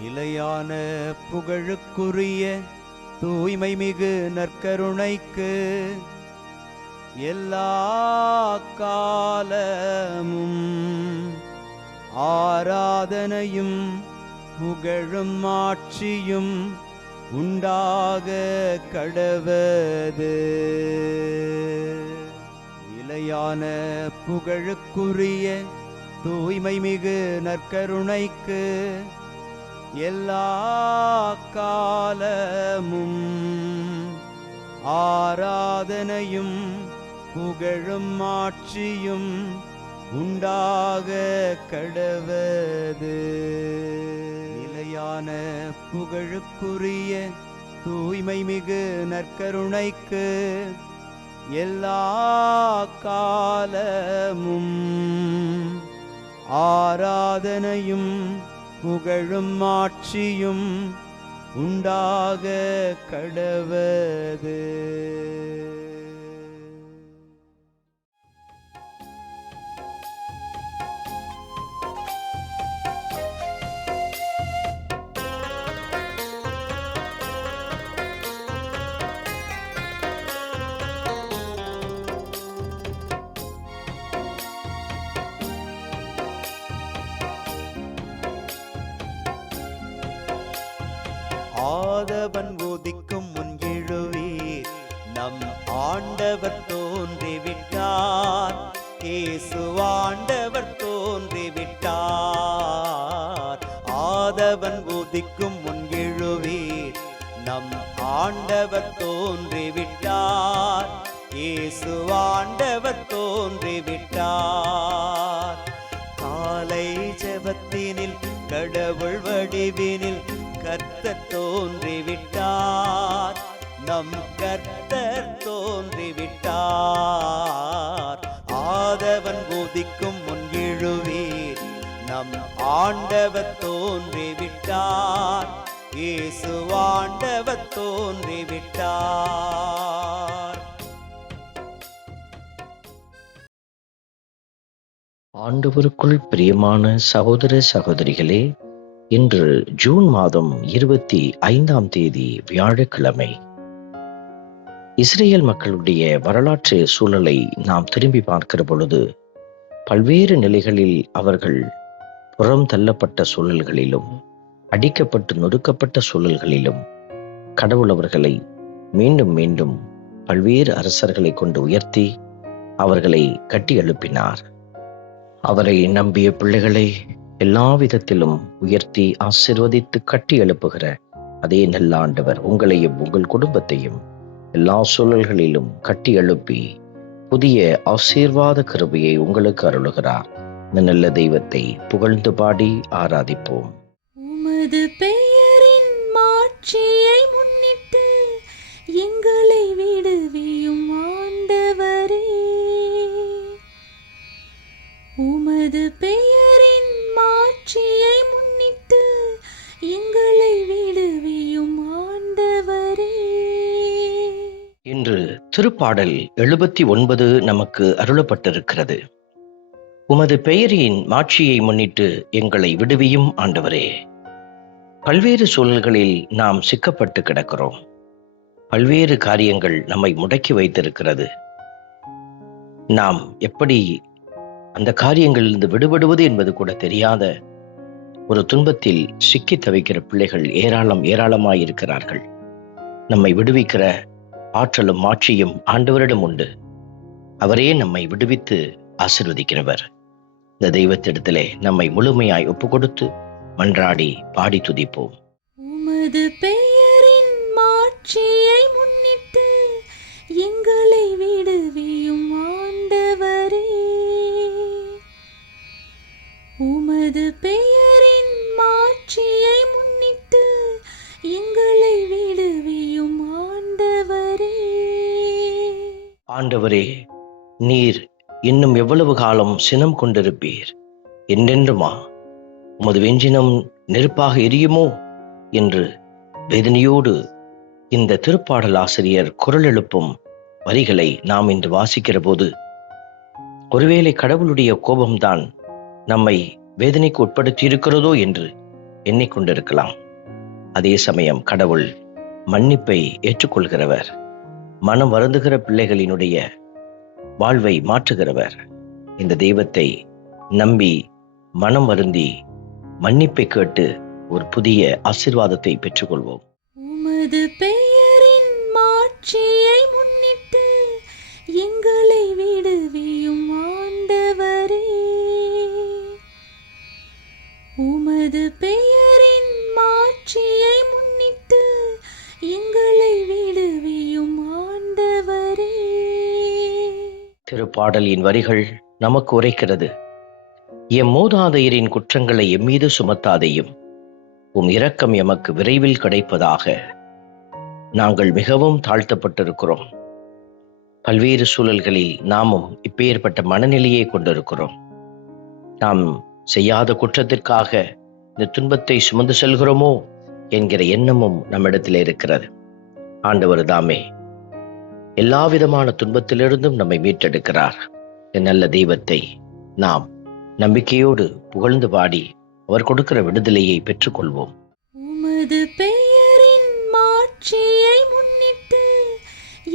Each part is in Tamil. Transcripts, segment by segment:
நிலையான புகழுக்குரிய தூய்மை மிகு நற்கருணைக்கு எல்லா காலமும் ஆராதனையும் புகழும் ஆட்சியும் உண்டாக கடவது. நிலையான புகழுக்குரிய தூய்மை மிகு நற்கருணைக்கு எல்லா காலமும் ஆராதனையும் புகழும் ஆட்சியும் உண்டாக கடவது. நிலையான புகழுக்குரிய தூய்மை மிகு நற்கருணைக்கு எல்லா காலமும் ஆராதனையும் புகழும் ஆட்சியும் உண்டாக கடவது. ஆதவன் உதிக்கும் முன் எழுவீர், நம் ஆண்டவர் தோன்றிவிட்டார். இயேசு ஆண்டவர் தோன்றிவிட்டார். ஆதவன் உதிக்கும் முன் எழுவீர், நம் ஆண்டவர் தோன்றிவிட்டார். இயேசு ஆண்டவர் தோன்றிவிட்டார். காலை ஜெபத்தினில் கடவுள் வடிவினில் கர்த்தர் தோன்றிவிட்டார். நம் கர்த்தர் தோன்றிவிட்டார். ஆதவன் உதிக்கும் முன் எழுவீர், நம் ஆண்டவர் தோன்றிவிட்டார். இயேசு ஆண்டவர் தோன்றிவிட்டார். ஆண்டவருக்குள் பிரியமான சகோதர சகோதரிகளே, இன்று ஜூன் மாதம் 25 வியாழக்கிழமை. இஸ்ரேல் மக்களுடைய வரலாற்று சூழலை நாம் திரும்பி பார்க்கிற பொழுது பல்வேறு நிலைகளில் அவர்கள் புறம் தள்ளப்பட்ட சூழல்களிலும் அடிக்கப்பட்டு நொறுக்கப்பட்ட சூழல்களிலும் கடவுள் அவர்களை மீண்டும் மீண்டும் பல்வேறு அரசர்களை கொண்டு உயர்த்தி அவர்களை கட்டி எழுப்பினார். அவரை நம்பிய பிள்ளைகளை எல்லா விதத்திலும் உயர்த்தி ஆசீர்வதித்து கட்டி எழுப்புகிற அதே நல்ல ஆண்டவர் உங்களையும் உங்கள் குடும்பத்தையும் எல்லா சூழல்களிலும் கட்டி எழுப்பி புதிய ஆசீர்வாத கிருபையை உங்களுக்கு அருளுகிறார். இந்த நல்ல தெய்வத்தை புகழ்ந்து பாடி ஆராதிப்போம். உமது பெயரின் மாட்சியை முன்னிட்டு எங்களை விடுவியும் ஆண்டவரே. உமது பெயரின் மாட்சியை முன்னிட்டு எங்களை விடுவியும் ஆண்டவரே. இன்று திருப்பாடல் 79 நமக்கு அருளப்பட்டிருக்கிறது. உமது பெயரின் மாட்சியை முன்னிட்டு எங்களை விடுவியும் ஆண்டவரே. பல்வேறு சூழல்களில் நாம் சிக்கப்பட்டு கிடக்கிறோம். பல்வேறு காரியங்கள் நம்மை முடக்கி வைத்திருக்கிறது. நாம் எப்படி அந்த காரியங்களிலிருந்து விடுபடுவது என்பது கூட தெரியாத ஒரு துன்பத்தில் சிக்கி தவிக்கிற பிள்ளைகள் ஏராளமாயிருக்கிறார்கள். நம்மை விடுவிக்கிற ஆற்றலும் மாட்சியும் ஆண்டவரிடம் உண்டு. அவரே நம்மை விடுவித்து ஆசீர்வதிக்கிறவர். இந்த தெய்வத்திடத்திலே நம்மை முழுமையாய் ஒப்பு கொடுத்து மன்றாடி பாடி துதிப்போம். உமது பெயரின் மாட்சியை முன்னிட்டு எங்களை விடுவியும் ஆண்டவரே. உமது பெயரின் மாட்சியை முன்னிட்டு எங்களை விடுவியும் ஆண்டவரே. ஆண்டவரே, நீர் இன்னும் எவ்வளவு காலம் சினம் கொண்டிருப்பீர்? என்றென்றுமா உமது வெஞ்சினம் நெருப்பாக எரியுமோ என்று வேதனையோடு இந்த திருப்பாடல் ஆசிரியர் குரல் எழுப்பும் வரிகளை நாம் இன்று வாசிக்கிற போது, ஒருவேளை கடவுளுடைய கோபம்தான் நம்மை வேதனைக்கு உட்படுத்தி இருக்கிறதோ என்று எண்ணிக்கொண்டிருக்கலாம். அதே சமயம் கடவுள் மன்னிப்பை ஏற்றுக்கொள்கிறவர், மனம் வருந்துகிற பிள்ளைகளினுடைய வாழ்வை மாற்றுகிறவர். இந்த தெய்வத்தை நம்பி மனம் வருந்தி மன்னிப்பை கேட்டு ஒரு புதிய ஆசீர்வாதத்தை பெற்றுக்கொள்வோம். உமது பெயரின் மாட்சியை முன்னிட்டு எங்களை விடுவியும் ஆண்டவரே. உமது பெயரின் மாட்சியை முன்னிட்டு எங்களை விடுவியும் ஆண்டவரே. திருப்பாடலின் வரிகள் நமக்கு உரைக்கிறது, எம் மூதாதையரின் குற்றங்களை எம்மீது சுமத்தாதையும், உம் இரக்கம் எமக்கு விரைவில் கிடைப்பதாக. நாங்கள் மிகவும் தாழ்த்தப்பட்டிருக்கிறோம். பல்வேறு சூழல்களில் நாமும் இப்பேற்பட்ட மனநிலையை கொண்டிருக்கிறோம். நாம் செய்யாத குற்றத்திற்காக இந்த துன்பத்தை சுமந்து செல்கிறோமோ என்கிற எண்ணமும் நம்மிடத்தில் இருக்கிறது. ஆண்டவர் தாமே எல்லா விதமான துன்பத்திலிருந்தும் நம்மை மீட்டெடுக்கிறார். நல்ல தெய்வத்தை நாம் நம்பிக்கையோடு புகழ்ந்து பாடி அவர் கொடுக்கிற விடுதலையை பெற்றுக்கொள்வோம். உமது பெயரின் மாட்சியை முன்னிட்டு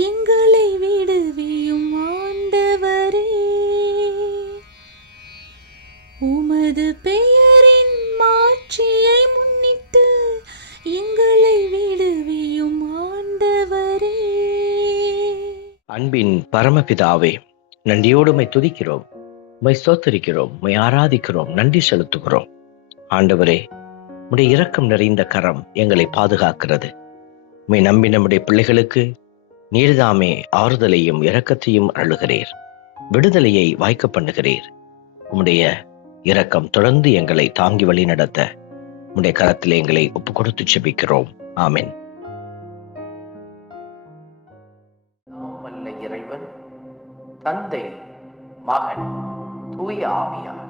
எங்களை விடுவியும் ஆண்டவரே. உமது பெயரின் மாட்சியை முன்னிட்டு எங்களை விடுவியும் ஆண்டவரே. அன்பின் பரமபிதாவே, நன்றியோடு உம்மை துதிக்கிறோம், உம்மை ஸ்தோத்தரிக்கிறோம், உம்மை ஆராதிக்கிறோம், நன்றி செலுத்துகிறோம். ஆண்டவரே, உம்முடைய இரக்கம் நிறைந்த கரம் எங்களை பாதுகாக்கிறது. உம்மை நம்பி நம்முடைய பிள்ளைகளுக்கு நீர்தாமே ஆறுதலையும் இரக்கத்தையும் அருளுகிறீர், விடுதலையை வாய்க்க பண்ணுகிறீர். உம்முடைய இரக்கம் தொடர்ந்து எங்களை தாங்கி வழி நடத்த உம்முடைய கரத்திலே எங்களை ஒப்பு கொடுத்து ஜெபிக்கிறோம். ஆமென். இறைவன் தந்தை, மகன், தூய ஆவியார்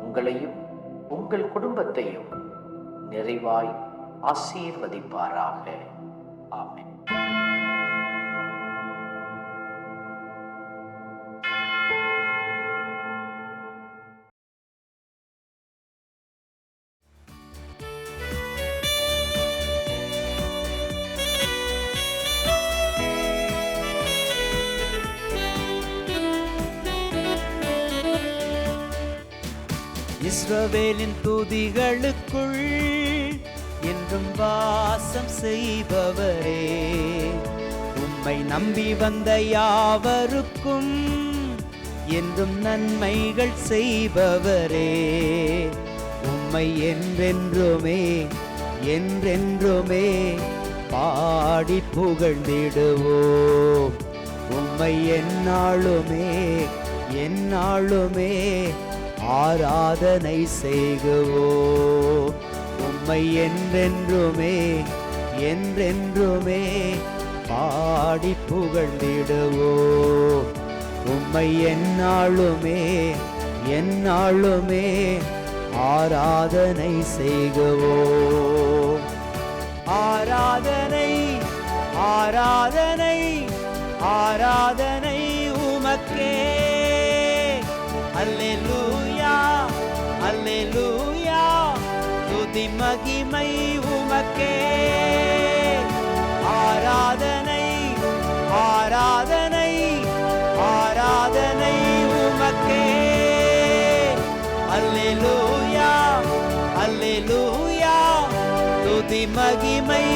உங்களையும் உங்கள் குடும்பத்தையும் நிறைவாய் ஆசீர்வதிப்பாராக. ஆமென். இஸ்ரவேலின் துதிகளுக்குள் என்றும் வாசம் செய்பவரே, உம்மை நம்பி வந்த யாவருக்கும் என்றும் நன்மைகள் செய்பவரே, உம்மை என்றென்றுமே என்றென்றுமே பாடி புகழ்ந்திடுவோம். உம்மை எந்நாளுமே எந்நாளுமே ஆராதனை செய்குவோம். உம்மை என்றென்றுமே என்றென்றுமே பாடி புகழ்ந்திடுவோம். உம்மை எந்நாளுமே எந்நாளுமே ஆராதனை செய்குவோம். ஆராதனை ஆராதனை ஆராதனை உமக்கே. அல்லேலூயா அல்லேலூயா, துதி மகிமை உமக்கே. ஆராதனை ஆராதனை ஆராதனை உமக்கே. அல்லேலூயா அல்லேலூயா, துதி மகிமை